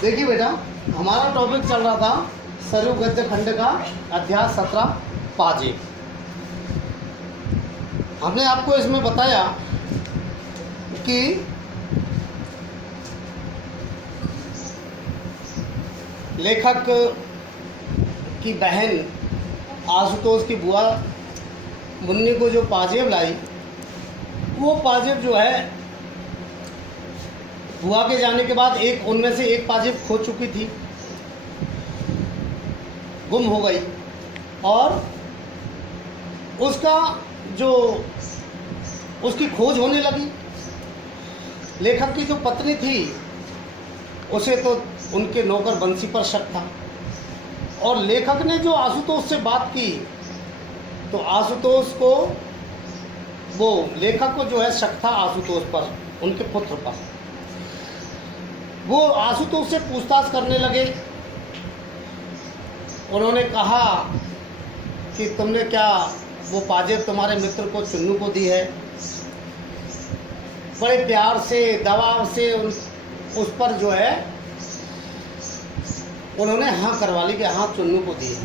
देखिए बेटा, हमारा टॉपिक चल रहा था सरयू गद्य खंड का अध्याय 17 पाजेब। हमने आपको इसमें बताया कि लेखक की बहन आशुतोष की बुआ मुन्नी को जो पाजेब लाई, वो पाजेब जो है बुआ के जाने के बाद उनमें से एक पाजेब खो चुकी थी, गुम हो गई। और उसकी खोज होने लगी। लेखक की जो पत्नी थी उसे तो उनके नौकर बंसी पर शक था, और लेखक ने जो आशुतोष से बात की तो आशुतोष को, वो लेखक को जो है शक था आशुतोष पर, उनके पुत्र पर। वो आशुतोष से पूछताछ करने लगे। उन्होंने कहा कि तुमने क्या वो पाजेब तुम्हारे मित्र को, चुन्नू को दी है? बड़े प्यार से, दबाव से उस पर जो है उन्होंने हाँ करवा ली कि हाँ चुन्नू को दी है।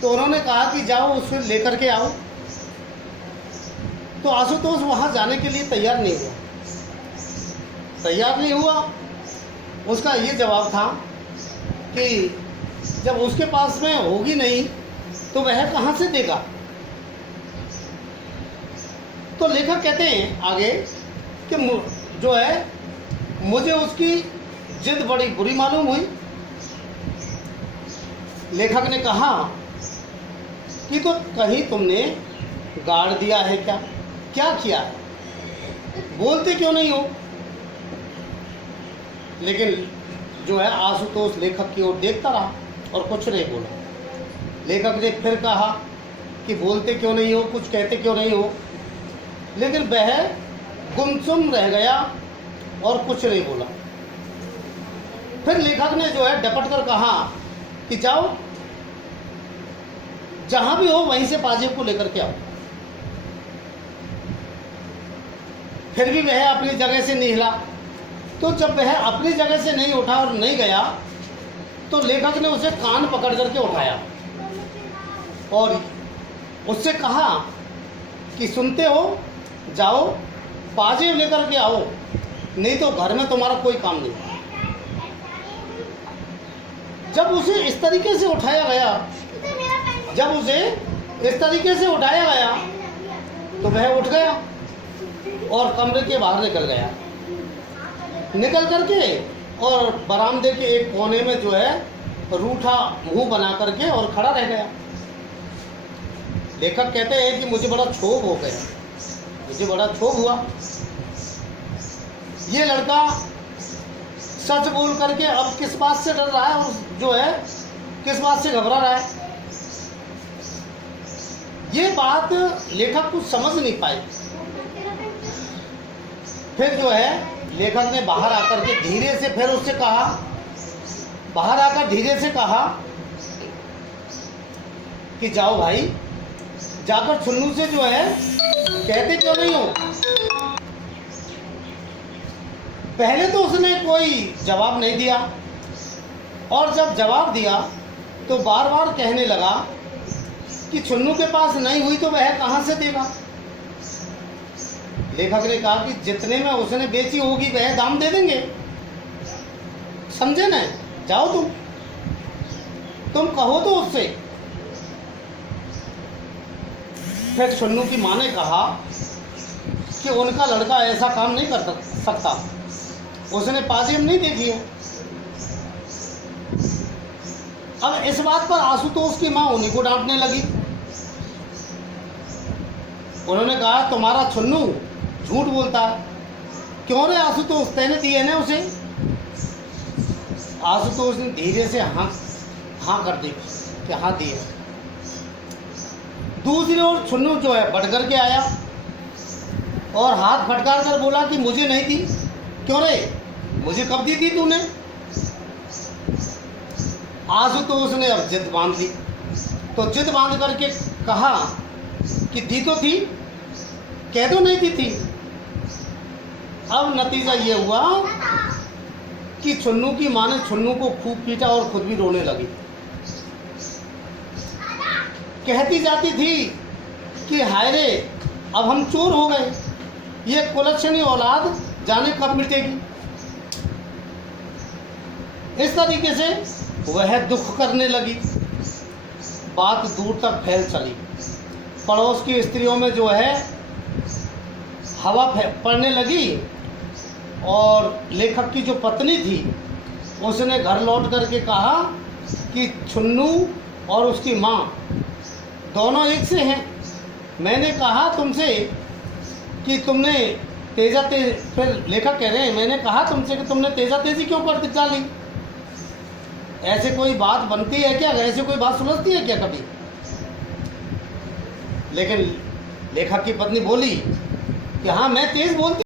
तो उन्होंने कहा कि जाओ उसे लेकर के आओ। तो आशुतोष वहाँ जाने के लिए तैयार नहीं हुआ। उसका ये जवाब था कि जब उसके पास में होगी नहीं तो वह कहाँ से देगा। तो लेखक कहते हैं आगे कि जो है मुझे उसकी जिद बड़ी बुरी मालूम हुई। लेखक ने कहा कि तो कहीं तुमने गाड़ दिया है क्या? क्या किया है? बोलते क्यों नहीं हो? लेकिन जो है आशुतोष लेखक की ओर देखता रहा और कुछ नहीं बोला। लेखक ने फिर कहा कि बोलते क्यों नहीं हो, कुछ कहते क्यों नहीं हो? लेकिन वह गुमसुम रह गया और कुछ नहीं बोला। फिर लेखक ने जो है डपट कर कहा कि जाओ, जहां भी हो वहीं से पाजेब को लेकर के आओ। फिर भी वह अपनी जगह से नहीं हिला। तो जब वह अपनी जगह से नहीं उठा और नहीं गया तो लेखक ने उसे कान पकड़ करके उठाया और उससे कहा कि सुनते हो, जाओ पाजेब लेकर के आओ, नहीं तो घर में तुम्हारा कोई काम नहीं। जब उसे इस तरीके से उठाया गया तो वह उठ गया और कमरे के बाहर निकल करके और बरामदे के एक कोने में जो है रूठा मुंह बना करके और खड़ा रह गया। लेखक कहते हैं कि मुझे बड़ा क्षोभ हो गया, मुझे बड़ा क्षोभ हुआ। ये लड़का सच बोल करके अब किस बात से डर रहा है और जो है किस बात से घबरा रहा है, ये बात लेखक कुछ समझ नहीं पाई। फिर जो है लेखक ने बाहर आकर के धीरे से फिर उससे कहा, बाहर आकर धीरे से कहा कि जाओ भाई, जाकर चुन्नू से जो है कहते क्यों नहीं हो? पहले तो उसने कोई जवाब नहीं दिया, और जब जवाब दिया तो बार बार कहने लगा कि चुन्नू के पास नहीं हुई तो वह कहां से देगा। लेखक ने कहा कि जितने में उसने बेची होगी वह दाम दे देंगे, समझे ना? जाओ तुम कहो तो उससे। फिर चुन्नू की माँ ने कहा कि उनका लड़का ऐसा काम नहीं कर सकता, उसने पाजेब नहीं देखी है। अब इस बात पर आशुतोष की माँ उन्हीं को डांटने लगी। उन्होंने कहा तुम्हारा चुन्नू झूठ बोलता है। क्यों रे आशुतोष, तैने दिए ना उसे? आशुतोष ने धीरे से हाँ कर दी कि हाँ दिए। दूसरी ओर चुन्नू जो है बढ़ कर के आया और हाथ फटकार कर बोला कि मुझे नहीं दी। क्यों रे, मुझे कब दी थी तूने? आशुतोष ने अब जिद बांध ली। तो जिद बांध करके कहा कि दी तो थी, कह दो नहीं दी थी। अब नतीजा ये हुआ कि छुन्नू की माँ ने छुन्नू को खूब पीटा और खुद भी रोने लगी। कहती जाती थी कि हाय रे, अब हम चोर हो गए, ये कुलक्षणी औलाद जाने कब मिटेगी। इस तरीके से वह दुख करने लगी। बात दूर तक फैल चली। पड़ोस की स्त्रियों में जो है हवा पड़ने लगी और लेखक की जो पत्नी थी उसने घर लौट करके कहा कि छुन्नू और उसकी माँ दोनों एक से हैं। मैंने कहा तुमसे कि तुमने फिर लेखक कह रहे हैं, मैंने कहा तुमसे कि तुमने तेजी क्यों कर डाली। ऐसे कोई बात बनती है क्या, ऐसे कोई बात सुलझती है क्या कभी। लेकिन लेखक की पत्नी बोली कि हाँ मैं तेज बोलती